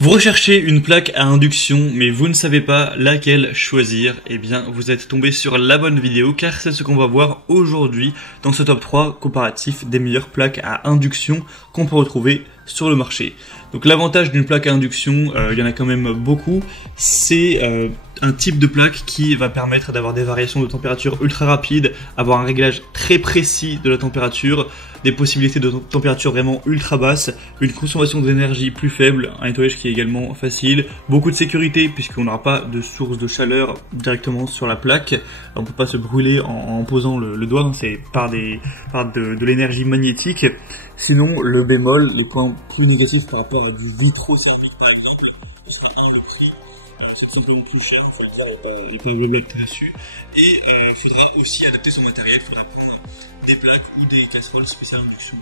Vous recherchez une plaque à induction, mais vous ne savez pas laquelle choisir, eh bien vous êtes tombé sur la bonne vidéo car c'est ce qu'on va voir aujourd'hui dans ce top 3 comparatif des meilleures plaques à induction qu'on peut retrouver sur le marché. Donc l'avantage d'une plaque à induction, il y en a quand même beaucoup, c'est un type de plaque qui va permettre d'avoir des variations de température ultra rapides, avoir un réglage très précis de la température, des possibilités de température vraiment ultra basse, une consommation d'énergie plus faible, un nettoyage qui est également facile, beaucoup de sécurité puisqu'on n'aura pas de source de chaleur directement sur la plaque, on ne peut pas se brûler en posant le doigt, c'est par de l'énergie magnétique. Sinon, le bémol, les points plus négatifs par rapport à du vitro-céramique par exemple, c'est simplement plus cher, il faut le dire, il n'y a pas de blague dessus. Et il faudra aussi adapter son matériel, il faudra prendre des plaques ou des casseroles spéciales induction.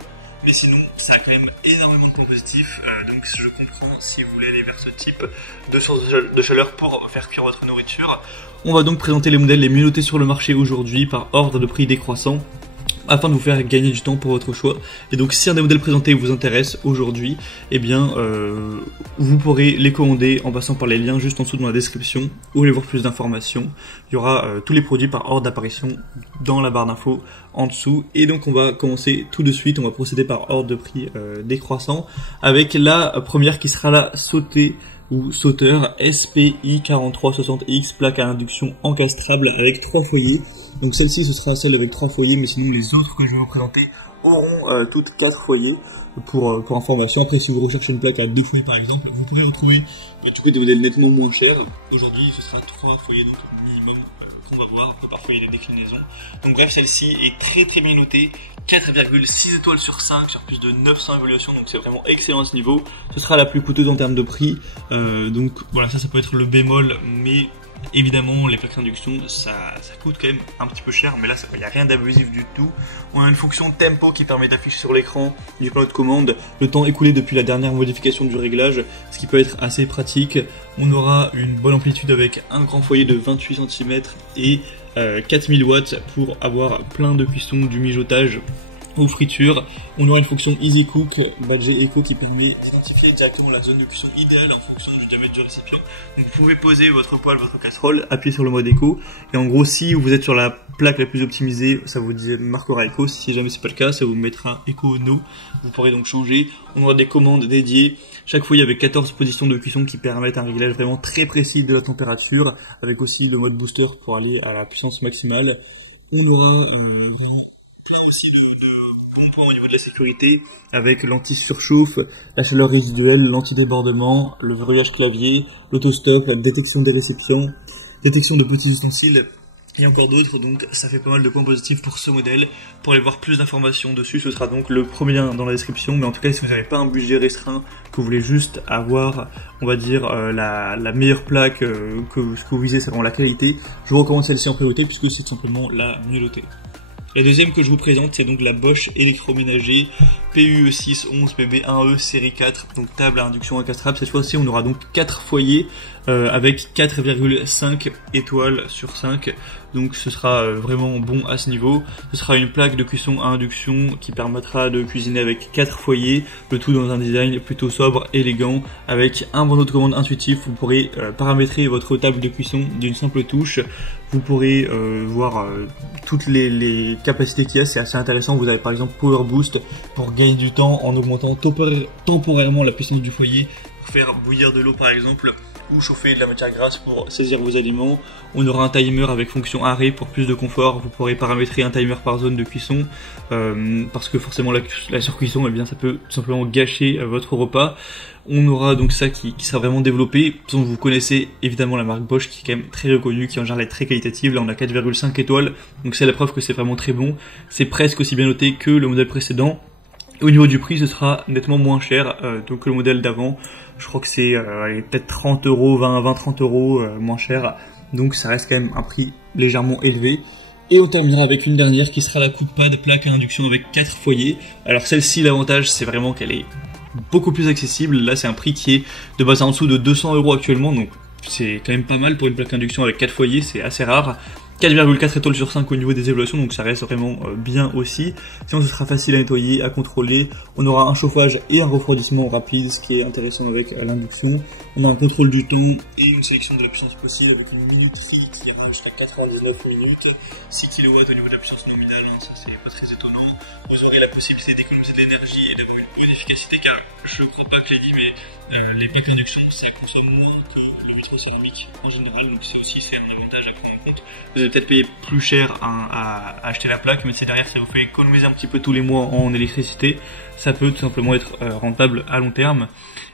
Mais sinon, ça a quand même énormément de points positifs, donc je comprends si vous voulez aller vers ce type de source de chaleur pour faire cuire votre nourriture. On va donc présenter les modèles les mieux notés sur le marché aujourd'hui par ordre de prix décroissant, afin de vous faire gagner du temps pour votre choix. Et donc si un des modèles présentés vous intéresse aujourd'hui, eh bien vous pourrez les commander en passant par les liens juste en dessous dans la description ou aller voir plus d'informations. Il y aura tous les produits par ordre d'apparition dans la barre d'infos en dessous. Et donc on va commencer tout de suite, on va procéder par ordre de prix décroissant avec la première qui sera la sautée ou sauteur SPI 4360X, plaque à induction encastrable avec 3 foyers. Donc celle-ci ce sera celle avec 3 foyers, mais sinon les autres que je vais vous présenter auront toutes 4 foyers pour information. Après si vous recherchez une plaque à 2 foyers par exemple, vous pourrez retrouver des modèles nettement moins chers. Aujourd'hui ce sera 3 foyers donc minimum qu'on va voir, après parfois il y a des déclinaisons. Donc bref, celle-ci est très bien notée, 4,6 étoiles sur 5 sur plus de 900 évaluations, donc c'est vraiment excellent à ce niveau. Ce sera la plus coûteuse en termes de prix, donc voilà, ça peut être le bémol, mais évidemment les plaques d'induction ça coûte quand même un petit peu cher, mais là il n'y a rien d'abusif du tout. On a une fonction tempo qui permet d'afficher sur l'écran du panneau de commande le temps écoulé depuis la dernière modification du réglage, ce qui peut être assez pratique. On aura une bonne amplitude avec un grand foyer de 28 cm et 4000 watts pour avoir plein de cuisson, du mijotage aux fritures. On aura une fonction Easy Cook badgée Eco qui permet d'identifier directement la zone de cuisson idéale en fonction du diamètre du récipient. Donc vous pouvez poser votre poêle, votre casserole, appuyer sur le mode Eco, et en gros si vous êtes sur la plaque la plus optimisée, ça vous marquera Eco. Si jamais c'est pas le cas, ça vous mettra Eco No. Vous pourrez donc changer. On aura des commandes dédiées, chaque foyer avec 14 positions de cuisson qui permettent un réglage vraiment très précis de la température, avec aussi le mode booster pour aller à la puissance maximale. On aura plein aussi de bons points au niveau de la sécurité, avec l'anti-surchauffe, la chaleur résiduelle, l'anti-débordement, le verrouillage clavier, l'autostop, la détection des récipients, détection de petits ustensiles et encore d'autres. Donc ça fait pas mal de points positifs pour ce modèle. Pour aller voir plus d'informations dessus, ce sera donc le premier lien dans la description. Mais en tout cas, si vous n'avez pas un budget restreint, que vous voulez juste avoir, on va dire, la meilleure plaque, ce que vous visez, c'est vraiment la qualité, je vous recommande celle-ci en priorité puisque c'est tout simplement la mieux notée. La deuxième que je vous présente, c'est donc la Bosch électroménager PUE611 BB1E série 4, donc table à induction encastrable. Cette fois-ci, on aura donc 4 foyers avec 4,5 étoiles sur 5. Donc ce sera vraiment bon à ce niveau. Ce sera une plaque de cuisson à induction qui permettra de cuisiner avec 4 foyers, le tout dans un design plutôt sobre, élégant, avec un bandeau de commande intuitif. Vous pourrez paramétrer votre table de cuisson d'une simple touche. Vous pourrez voir toutes les capacités qu'il y a, c'est assez intéressant. Vous avez par exemple Power Boost pour gagner du temps en augmentant temporairement la puissance du foyer, pour faire bouillir de l'eau par exemple, ou chauffer de la matière grasse pour saisir vos aliments. On aura un timer avec fonction arrêt pour plus de confort. Vous pourrez paramétrer un timer par zone de cuisson, parce que forcément la surcuisson, eh bien, ça peut tout simplement gâcher votre repas. On aura donc ça qui sera vraiment développé. De toute façon, vous connaissez évidemment la marque Bosch qui est quand même très reconnue, qui en général est très qualitative. Là on a 4,5 étoiles, donc c'est la preuve que c'est vraiment très bon. C'est presque aussi bien noté que le modèle précédent. Et au niveau du prix, ce sera nettement moins cher que le modèle d'avant. Je crois que c'est peut-être 30 euros, 20-30 euros moins cher. Donc ça reste quand même un prix légèrement élevé. Et on terminera avec une dernière qui sera la Cookpad plaque à induction avec 4 foyers. Alors celle-ci, l'avantage c'est vraiment qu'elle est beaucoup plus accessible. Là c'est un prix qui est de base en dessous de 200 euros actuellement, donc c'est quand même pas mal pour une plaque induction avec 4 foyers, c'est assez rare. 4,4 étoiles sur 5 au niveau des évaluations, donc ça reste vraiment bien aussi. Sinon ce sera facile à nettoyer, à contrôler. On aura un chauffage et un refroidissement rapide, ce qui est intéressant avec l'induction. On a un contrôle du temps et une sélection de la puissance possible avec une minuterie qui ira jusqu'à 99 minutes. 6 kW au niveau de la puissance nominale, ça c'est pas très étonnant. Vous aurez la possibilité d'économiser de l'énergie et d'avoir une bonne efficacité, car je ne crois pas que je l'ai dit, mais les plaques d'induction ça consomme moins que le vitrocéramique en général, donc c'est un avantage à prendre en compte. Vous allez peut-être payer plus cher à acheter la plaque, mais si derrière ça vous fait économiser un petit peu tous les mois en électricité, ça peut tout simplement être rentable à long terme,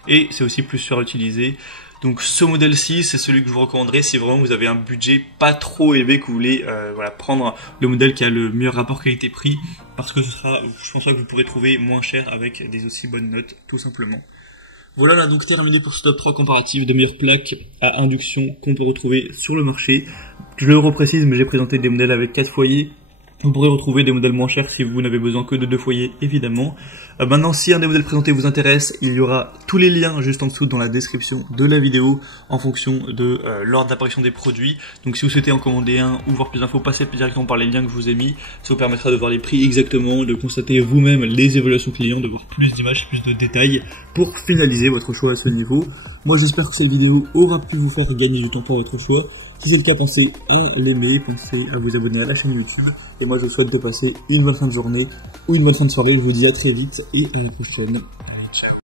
et c'est aussi plus sûr à utiliser. Donc ce modèle-ci, c'est celui que je vous recommanderais si vraiment vous avez un budget pas trop élevé, que vous voulez prendre le modèle qui a le meilleur rapport qualité-prix, parce que je pense pas que vous pourrez trouver moins cher avec des aussi bonnes notes, tout simplement. Voilà, on a donc terminé pour ce top 3 comparatif des meilleures plaques à induction qu'on peut retrouver sur le marché. Je le reprécise, mais j'ai présenté des modèles avec 4 foyers. Vous pourrez retrouver des modèles moins chers si vous n'avez besoin que de 2 foyers, évidemment. Maintenant, si un des modèles présentés vous intéresse, il y aura tous les liens juste en dessous dans la description de la vidéo en fonction de l'ordre d'apparition des produits. Donc si vous souhaitez en commander un ou voir plus d'infos, passez directement par les liens que je vous ai mis. Ça vous permettra de voir les prix exactement, de constater vous-même les évaluations clients, de voir plus d'images, plus de détails pour finaliser votre choix à ce niveau. Moi, j'espère que cette vidéo aura pu vous faire gagner du temps pour votre choix. Si c'est le cas, pensez à l'aimer, pensez à vous abonner à la chaîne YouTube. Et moi, je vous souhaite de passer une bonne fin de journée ou une bonne fin de soirée. Je vous dis à très vite et à la prochaine. Ciao.